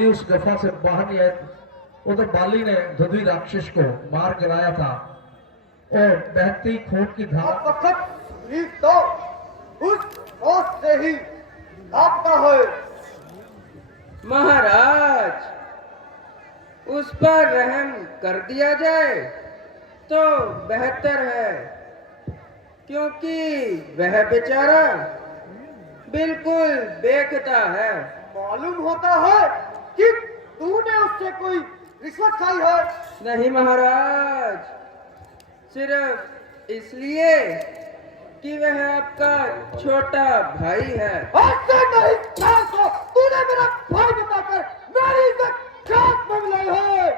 बाली उस गुफा से बाहर नहीं आए, उधर बाली ने धुंधवी राक्षस को मार गिराया था और बहती खून की धारा तो उस ओस से ही आपका है। महाराज, उस पर रहम कर दिया जाए तो बेहतर है, क्योंकि वह बेचारा बिल्कुल बेखता है। मालूम होता है कि तूने उससे कोई रिश्वत खाई है। नहीं महाराज, सिर्फ इसलिए कि वह आपका छोटा भाई है। ऐसे नहीं कहा तो तूने मेरा भाई बताकर मेरी इज्जत खाक में मिलाई है।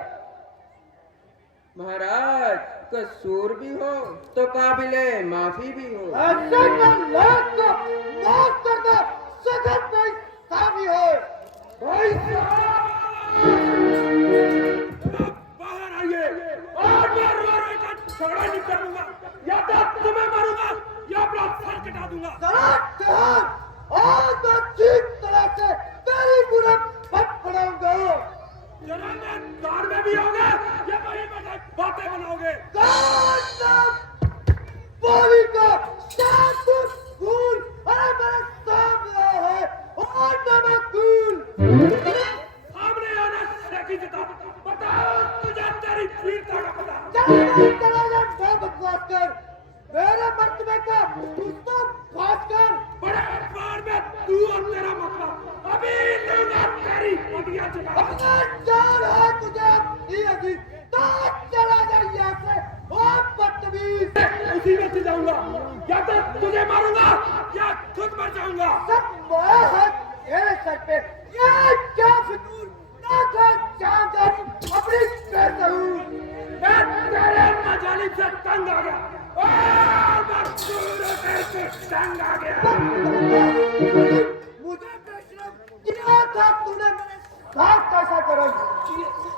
महाराज, कसूर भी हो तो काबिले माफी भी हो। ऐसे नालायक को माफ करना सख्त नहीं सामी है। भाई साहब, बाहर आइए और मैं रोने का झगड़ा नहीं करूंगा, या तो तुम्हें मारूंगा या अपना सर कटा दूंगा। आज मैं ठीक तरह से तेरी बुरा पट पड़ाऊंगा। जरा मैं कार में भी होगा या वहीं बैठे बातें बनाओगे। बोली का साथ फूल अरे मेरे सामने है और नमकूल सामने आना शेखी जता, बताओ तुझे तेरी वीरता का पता। चला जा बकवास कर, मेरे मर्तबे का कुछ तो बात कर। बड़े अखबार में तू और तेरा मतलब अभी लूंगा तेरी पटिया चुका। अगर जान है तुझे ये अभी तो चला जा यहाँ से ओ बदतमीज। उसी में से जाऊंगा, या तो तुझे मारूंगा या खुद मर जाऊंगा। सब मैं है तेरे सर पे, ये क्या फितूर ना था जान दे अपनी पैर हूँ। मैं तेरे मजालिम से तंग आ गया और मैं पूरे देश से तंग आ गया। मुझे बेशरम किया था तूने मेरे साथ कैसा करो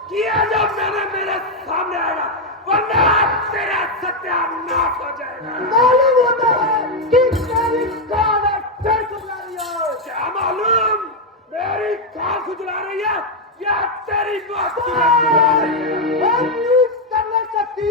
किया जब मैंने मेरे सामने आएगा, वरना तेरा सत्यानाश हो जाएगा। मालूम होता है कि तेरी कान फिर खुजला रही है। क्या मालूम मेरी कान खुजला रही है या तेरी बात हम कर ले सकती।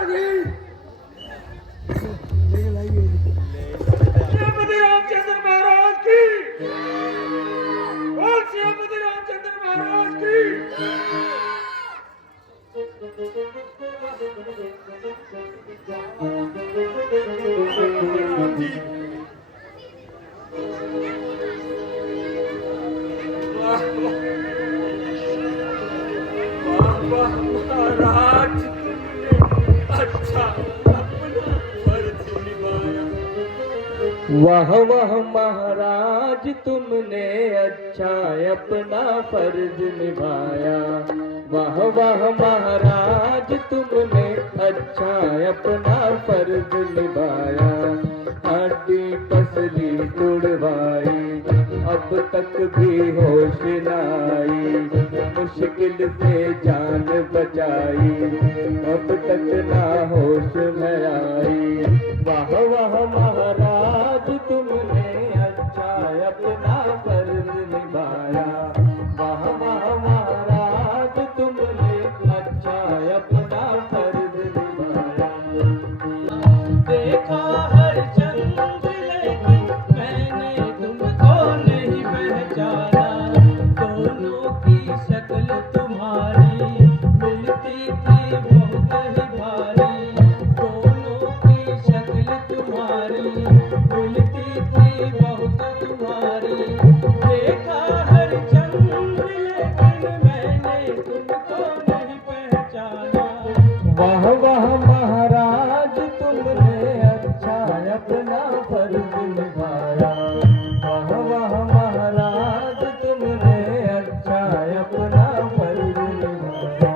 सुग्रीव श्रीमती रामचंद्र महाराज की बोल, श्रीमती रामचंद्र महाराज की। वाह वाह महाराज, अच्छा अपना फर्ज निभाया। वाह वाह महाराज, तुमने अच्छा अपना फर्ज निभाया। वाह वाह महाराज, तुमने अच्छा अपना फर्ज निभाया। हड्डी पसली तुड़वाई, अब तक भी होश न आई। मुश्किल से जान बचाई, अब तक ना होश में आई। वाह वाह महाराज, तुमने अच्छा अपना फर्ज निभाया। वाह वाह महाराज, तुमने अच्छा अपना फर्ज निभाया। देखा हर चंद लेकिन मैंने तुमको नहीं पहचाना। दोनों की शक्ल तुम्हारी मिलती थी बहुत ही भारी। दोनों की शक्ल तुम्हारी मिलती थी बहुत तुम्हारी। देखा हर चंद्र लेकिन मैंने तुमको नहीं पहचाना। वाह वाह महाराज, तुमने अच्छा अपना फर्ज निभाया। वाह वाह महाराज, तुमने अच्छा अपना फर्ज निभाया।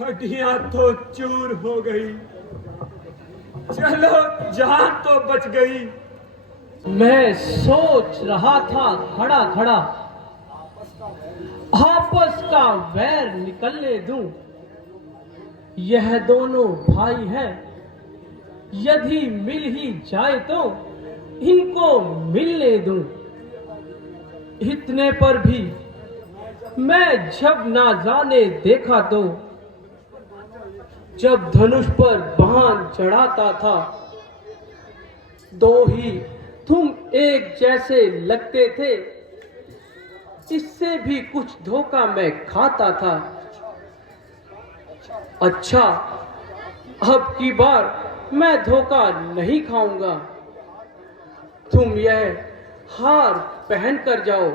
हड्डियां तो चूर हो गई, चलो जान तो बच गई। मैं सोच रहा था खड़ा खड़ा, आपस का वैर निकलने दूं। यह दोनों भाई हैं, यदि मिल ही जाए तो इनको मिलने दूं। इतने पर भी मैं जब ना जाने देखा तो, जब धनुष पर बाण चढ़ाता था, दो ही तुम एक जैसे लगते थे। इससे भी कुछ धोखा मैं खाता था। अच्छा, अब की बार मैं धोखा नहीं खाऊंगा। तुम यह हार पहन कर जाओ।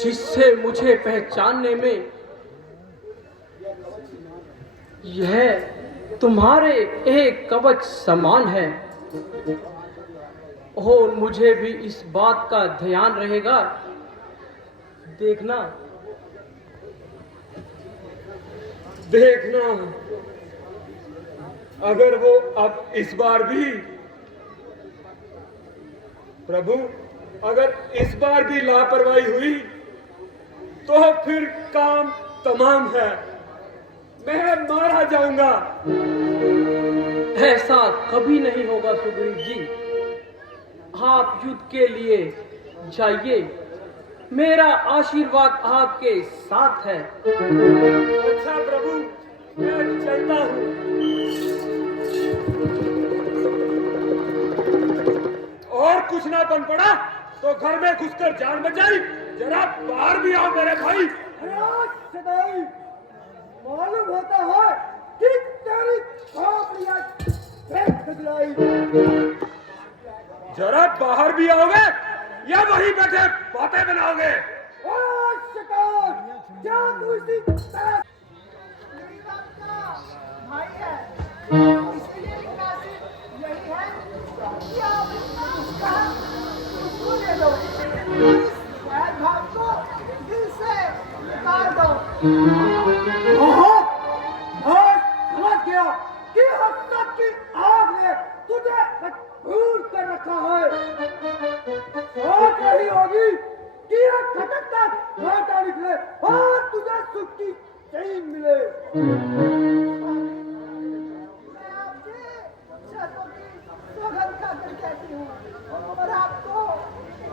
जिससे मुझे पहचानने में यह तुम्हारे एक कवच समान है। और मुझे भी इस बात का ध्यान रहेगा। देखना देखना, अगर वो अब इस बार भी, प्रभु अगर इस बार भी लापरवाही हुई तो फिर काम तमाम है, मैं मारा जाऊंगा। ऐसा कभी नहीं होगा सुग्रीव जी। आप युद्ध के लिए जाइए, मेरा आशीर्वाद आपके साथ है। अच्छा प्रभु, मैं चलता हूँ। और कुछ ना बन पड़ा तो घर में घुसकर जान बचाई। जरा बाहर भी आओ मेरे भाई। महाराज सदाई, मालूम होता है कि तेरी खोपड़ियां फेंक खजलाई। जरा बाहर भी आओगे या वहीं बैठे बातें बनाओगे? और शिकार, क्या तू इसी तरह मेरी बात का भाई है, इसलिए मुनासिब यही है कि आप उसका उसको दे दो। इस वैर भाव को दिल से निकाल दो। ओहो, मैं समझ गया कि हसरत की आग ने तुझे मजबूर कर रखा है। सोच रही होगी कि यह खटकता घाटा निकले और तुझे सुख की लिए। मैं आपके चरणों की सौगंध खाकर कहती हूँ और आपको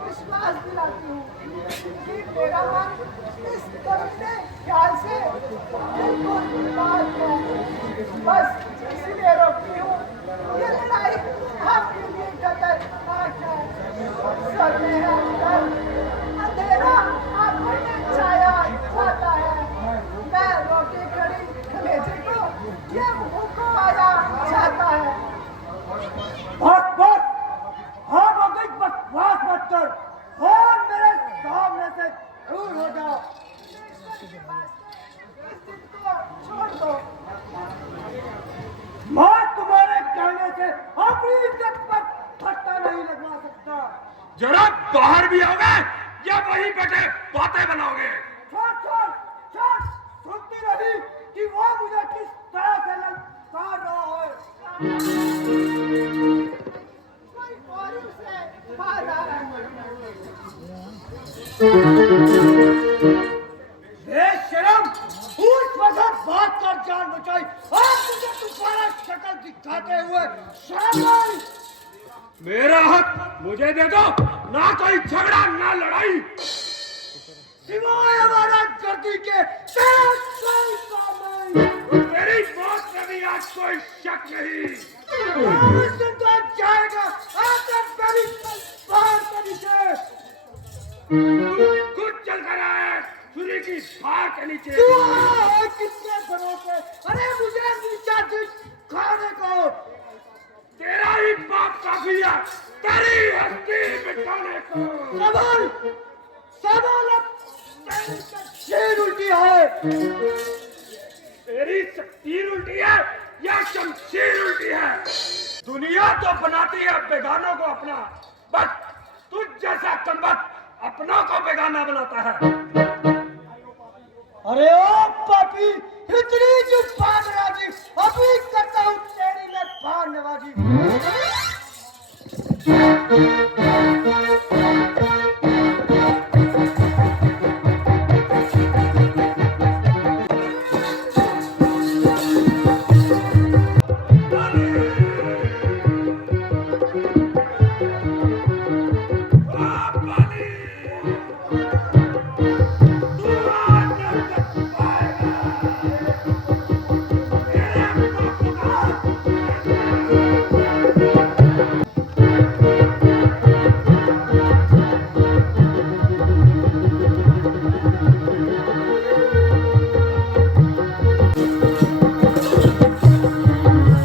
विश्वास दिलाती हूँ कि मेरा मन इस कमीने ख्याल से बिल्कुल पार है। बस इसीलिए रोकती हूँ। ये लड़ाई आपके लिए खतरनाक है। सर में है अंदर, अंधेरा आंखों में छाया जाता है। मैं रोटी खड़ी कलेजे को ये मुंह को आया जाता है। बस बस, हाँ मगर बकवास मत कर और मेरे सामने से दूर हो जाओ। इस दिन को छोड़ दो। मैं तुम्हारे कहने से अपनी इज्जत पर फट्टा नहीं लगवा सकता। जरा बाहर भी आओगे या वहीं बैठे बातें बनाओगे? छोड़ छोड़ छोड़, सुनती रही कि वो मुझे किस तरह से ललकार रहा है। कोई और उसे मार रहा है। बेशरम, उस वक्त बात कर जान बचाई और मुझे तुम्हारा शक्ल दिखाते हुए शर्म आई। मेरा हक मुझे दे दो, ना कोई झगड़ा ना लड़ाई। सिवाय हमारा गर्दी के तेरा कोई काम नहीं। मेरी मौत में भी आज कोई शक नहीं। उस दिन तो जाएगा आकर मेरी तलवार के नीचे। कुछ चल कर आए सूर्य की धार के नीचे। तू आया है किसके भरोसे? अरे मुझे नीचा खाने को। तेरा ही बाप काफी है तेरी हस्ती मिटाने को। सवाल सवाल अब तेरी शमशीर उल्टी है। तेरी शक्ति उल्टी है या शमशीर उल्टी है? दुनिया तो बनाती है बेगानों को अपना, बस तुझ जैसा कमबख्त अपनों को बेगाना बनाता है। अरे ओ पापी, इतनी जुबान राजी, अभी करता हूँ तेरी मैं पान नवाजी।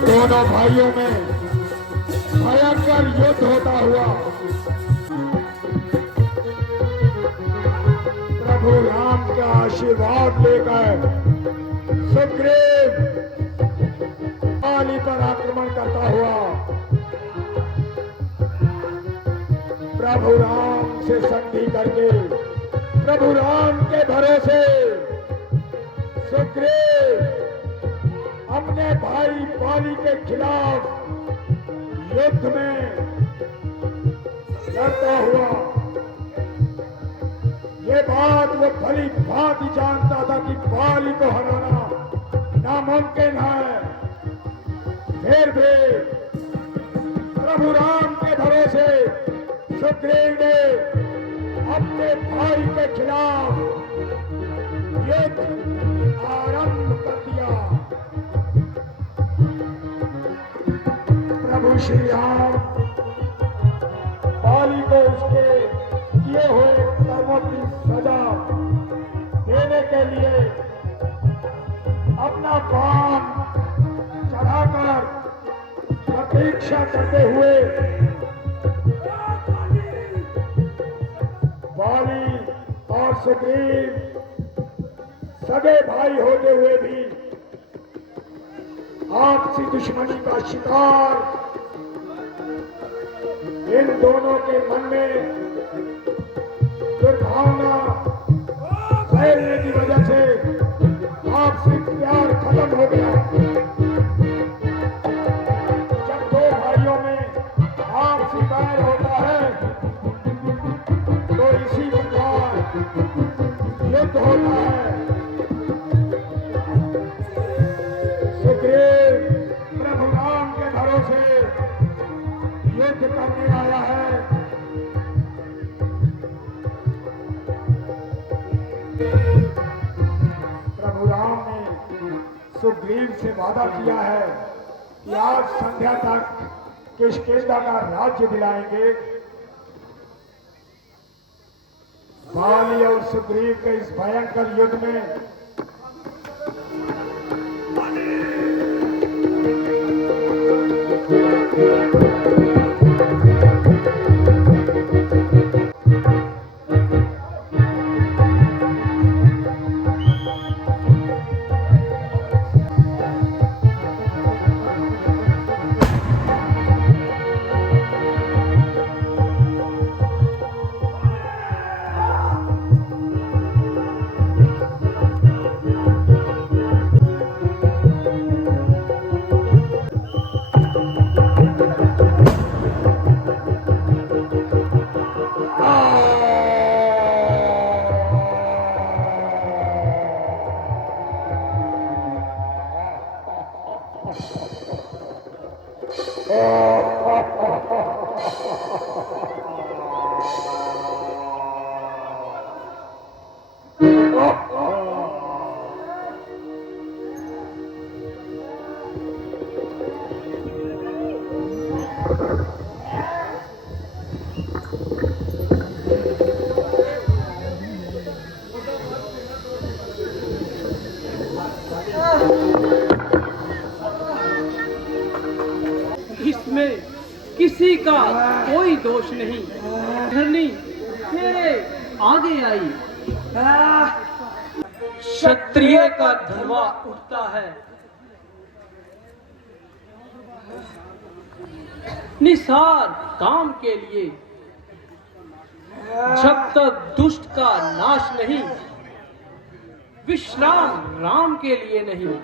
दोनों भाइयों में भयंकर युद्ध होता हुआ प्रभु राम का आशीर्वाद लेकर सुग्रीव बाली पर आक्रमण करता हुआ प्रभु राम से संधि करके प्रभु राम के भरोसे सुग्रीव अपने भाई बाली के खिलाफ युद्ध में लड़ता हुआ। ये बात वो भली भांति जानता था कि बाली को हराना नामुमकिन है। फिर भी प्रभु राम के भरोसे सुग्रीव ने अपने भाई के खिलाफ युद्ध आरंभ कर दिया। प्रभु श्री राम बाली को उसके किए हुए कर्मों की सजा देने के लिए अपना बाण चढ़ाकर प्रतीक्षा करते हुए बाली और सुग्रीव सगे भाई होते हुए भी आपसी दुश्मनी का शिकार इन दोनों के मन में दुर्भावना फैलने की वजह से आपसी प्यार खत्म हो गया। जब दो भाइयों में आपसी बैर होता है तो इसी प्रकार युद्ध होता है। सुग्रीव से वादा किया है कि आज संध्या तक किष्किंधा का राज्य दिलाएंगे। बाली और सुग्रीव के इस भयंकर युद्ध में इसमें किसी का कोई दोष नहीं। धरनी मेरे आगे आई, क्षत्रिय का धर्मा उठता है। निसार काम के लिए, जब तक दुष्ट का नाश नहीं, विश्राम राम के लिए नहीं।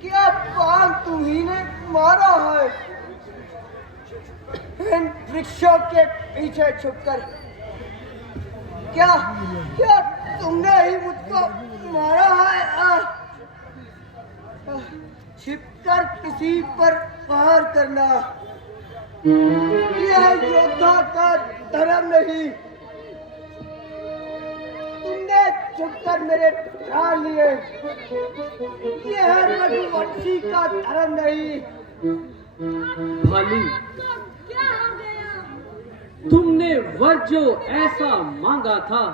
क्या बाल तुम्ही ने मारा है इन वृक्षों के पीछे छुपकर? क्या क्या तुमने ही मुझको मारा है? छिपकर किसी पर प्रहार करना यह योद्धा का धर्म नहीं। तुमने छुपकर मेरे प्राण लिए, यह रघुवंशी का धर्म नहीं। भाली, तुमने वर जो ऐसा मांगा था,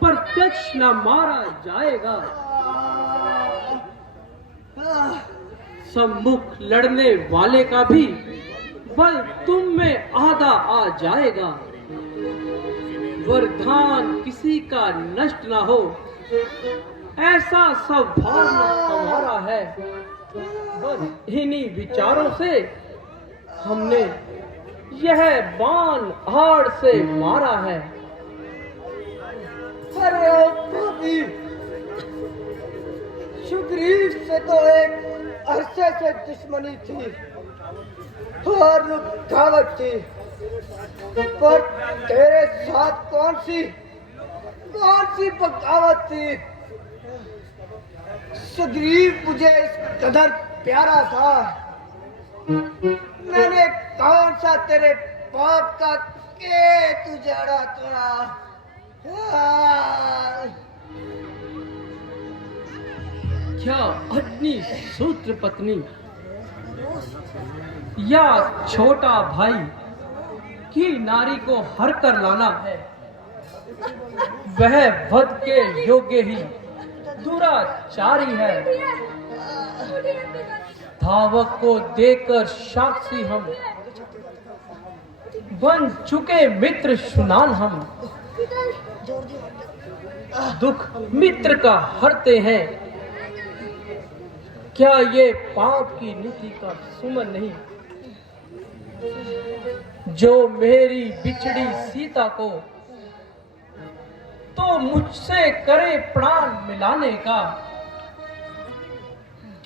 प्रत्यक्ष न मारा जाएगा। सम्मुख लड़ने वाले का भी बल तुम में आधा आ जाएगा। वरदान किसी का नष्ट ना हो, ऐसा स्वभाव हमारा है। बस इन्हीं विचारों से हमने यह बाण हाड़ से मारा है। अरे भाभी, सुग्रीव से तो एक अरसे से दुश्मनी थी और रुकावट थी, पर तेरे साथ कौन सी बगावत थी? सुग्रीव मुझे इस कदर प्यारा था, मैंने कौन सा तेरे पाप का केत उजाड़ा था? क्या अपनी सूत्र पत्नी या छोटा भाई की नारी को हर कर लाना है, वह वध के योग्य ही दुराचारी है। धावक को देकर साक्षी हम, बन चुके मित्र सुनान हम। दुख मित्र का हरते हैं, क्या ये पाप की नीति का सुमन नहीं? जो मेरी बिछड़ी सीता को तो मुझसे करे प्राण मिलाने का,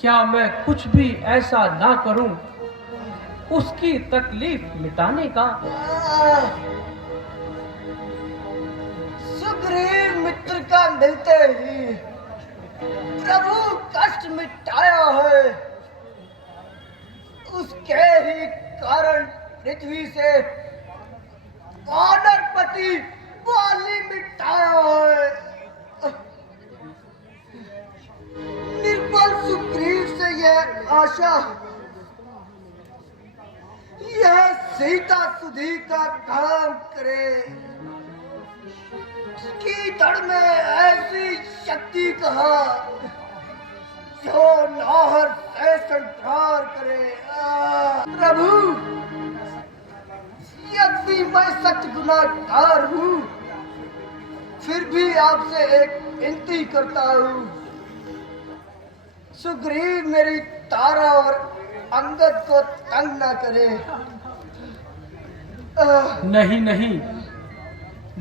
क्या मैं कुछ भी ऐसा ना करूं उसकी तकलीफ मिटाने का? सुग्रीव मित्र का मिलते ही प्रभु कष्ट मिटाया है, उसके ही कारण पृथ्वी से वानरपति बाली मिटाया है। आशा यह सीता सुधी का काम करे, उसकी धड़ में ऐसी शक्ति कहा जो नाहर से संहार करे। प्रभु, यदि मैं सच गुनाहगार हूँ, फिर भी आपसे एक विनती करता हूँ, सुग्रीव मेरी तारा और अंगद को तंग न करे। नहीं नहीं,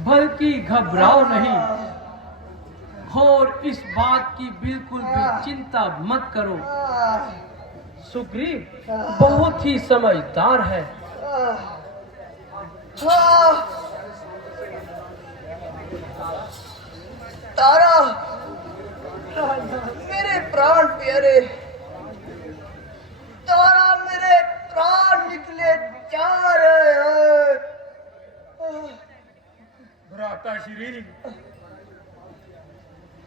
बल्कि घबराओ नहीं, और इस बात की बिल्कुल भी चिंता मत करो। सुग्रीव बहुत ही समझदार है। तारा, मेरे प्राण प्यारे, तारा मेरे प्राण निकले जा रहे हैं। भ्राता श्री,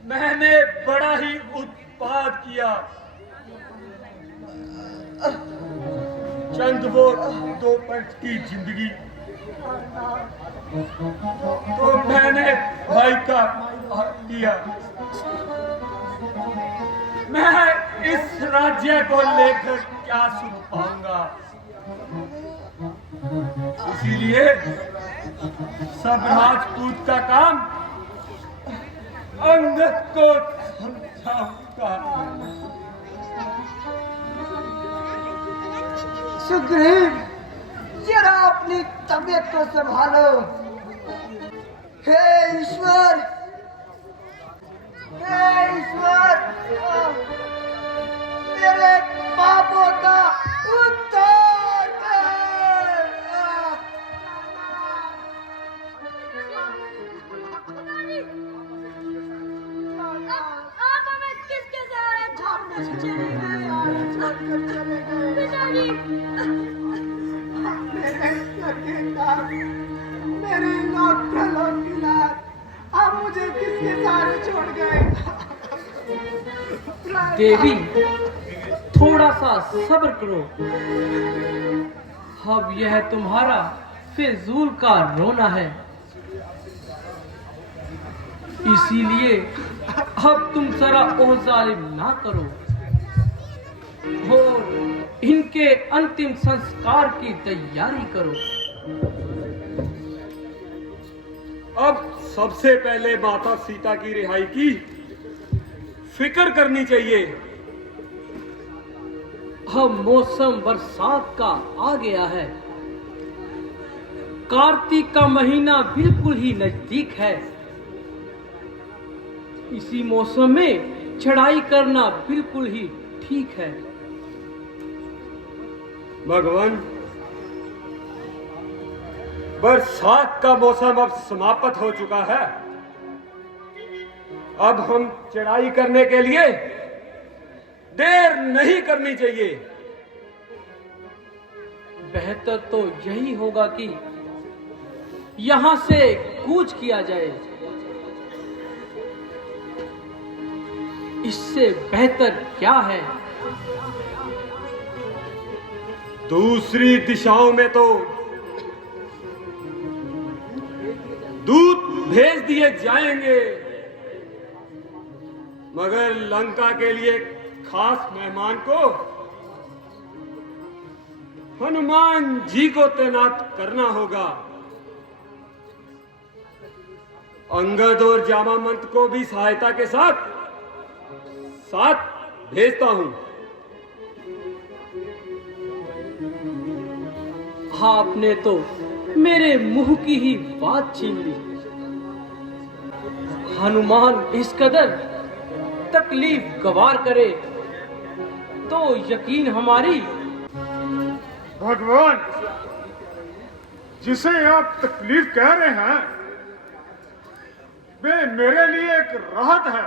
मैंने बड़ा ही उत्पाद किया। चंद वो 2 पल की जिंदगी तो मैंने भाई का किया। मैं इस राज्य को लेकर क्या सुन पाऊंगा, इसीलिए सब राजपूत का काम अंगद को समझाऊंगा। सुग्रीव, जरा अपनी तबीयत को संभालो। हे ईश्वर, हे ईश्वर, मेरे पापों का उद्धार कर। आप हमें किसके सहारे छोड़कर चले गए? छोड़कर चले गए। पिताजी, मेरे सखेदार, मेरे नौकर किलार, आप मुझे किसके सहारे छोड़ गए? देवी, थोड़ा सा सब्र करो। अब यह तुम्हारा फिजूल का रोना है, इसीलिए अब तुम जरा ओ जालिम ना करो और इनके अंतिम संस्कार की तैयारी करो। अब सबसे पहले माता सीता की रिहाई की फिक्र करनी चाहिए। अब मौसम बरसात का आ गया है, कार्तिक का महीना बिल्कुल ही नजदीक है। इसी मौसम में चढ़ाई करना बिल्कुल ही ठीक है। भगवान, बरसात का मौसम अब समाप्त हो चुका है। अब हम चढ़ाई करने के लिए देर नहीं करनी चाहिए। बेहतर तो यही होगा कि यहां से कूच किया जाए। इससे बेहतर क्या है? दूसरी दिशाओं में तो दूत भेज दिए जाएंगे, मगर लंका के लिए खास मेहमान को हनुमान जी को तैनात करना होगा। अंगद और जामामंत को भी सहायता के साथ भेजता हूं। आपने तो मेरे मुंह की ही बात छीन ली। हनुमान इस कदर तकलीफ गवार करे तो यकीन हमारी। भगवान, जिसे आप तकलीफ कह रहे हैं वे मेरे लिए एक राहत है।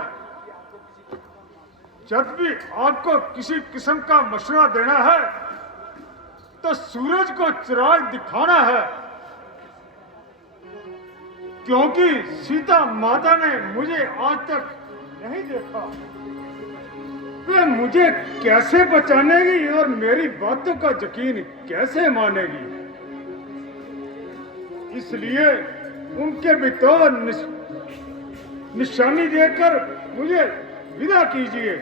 जब भी आपको किसी किस्म का मशवरा देना है तो सूरज को चिराग दिखाना है, क्योंकि सीता माता ने मुझे आज तक नहीं देखा। वे मुझे कैसे बचानेगी और मेरी बातों का यकीन कैसे मानेगी। इसलिए उनके भी तो निशानी देकर मुझे विदा कीजिए।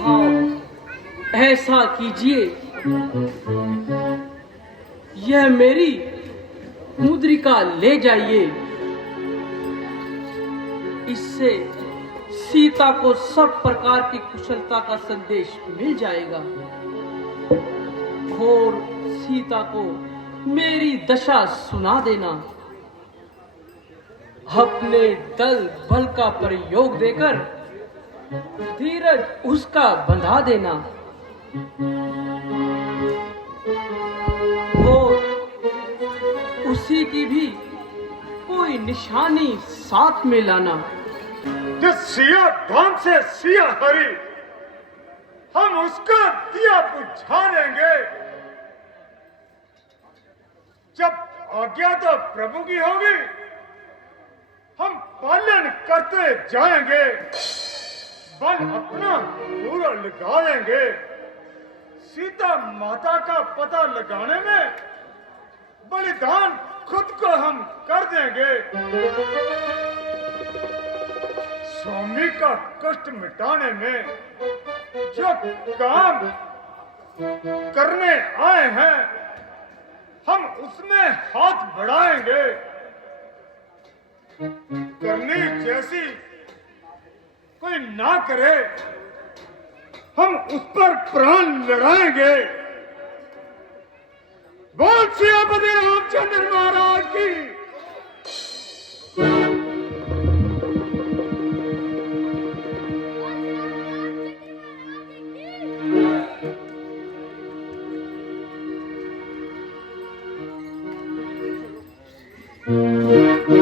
हाँ, ऐसा कीजिए। यह मेरी मुद्रिका ले जाइए। इससे सीता को सब प्रकार की कुशलता का संदेश मिल जाएगा और सीता को मेरी दशा सुना देना। अपने दल बल का प्रयोग देकर धीरज उसका बंधा देना और उसी की भी कोई निशानी साथ में लाना। जिस सिया धाम से सिया हरी, हम उसका दिया बुझा देंगे। जब आज्ञा तो प्रभु की होगी, हम पालन करते जाएंगे, बल अपना पूरा लगा देंगे। सीता माता का पता लगाने में बलिदान खुद को हम कर देंगे। स्वामी का कष्ट मिटाने में जो काम करने आए हैं, हम उसमें हाथ बढ़ाएंगे। करनी जैसी कोई ना करे, हम उस पर प्राण लड़ाएंगे। बोल सियापति रामचंद्र महाराज की। Thank you.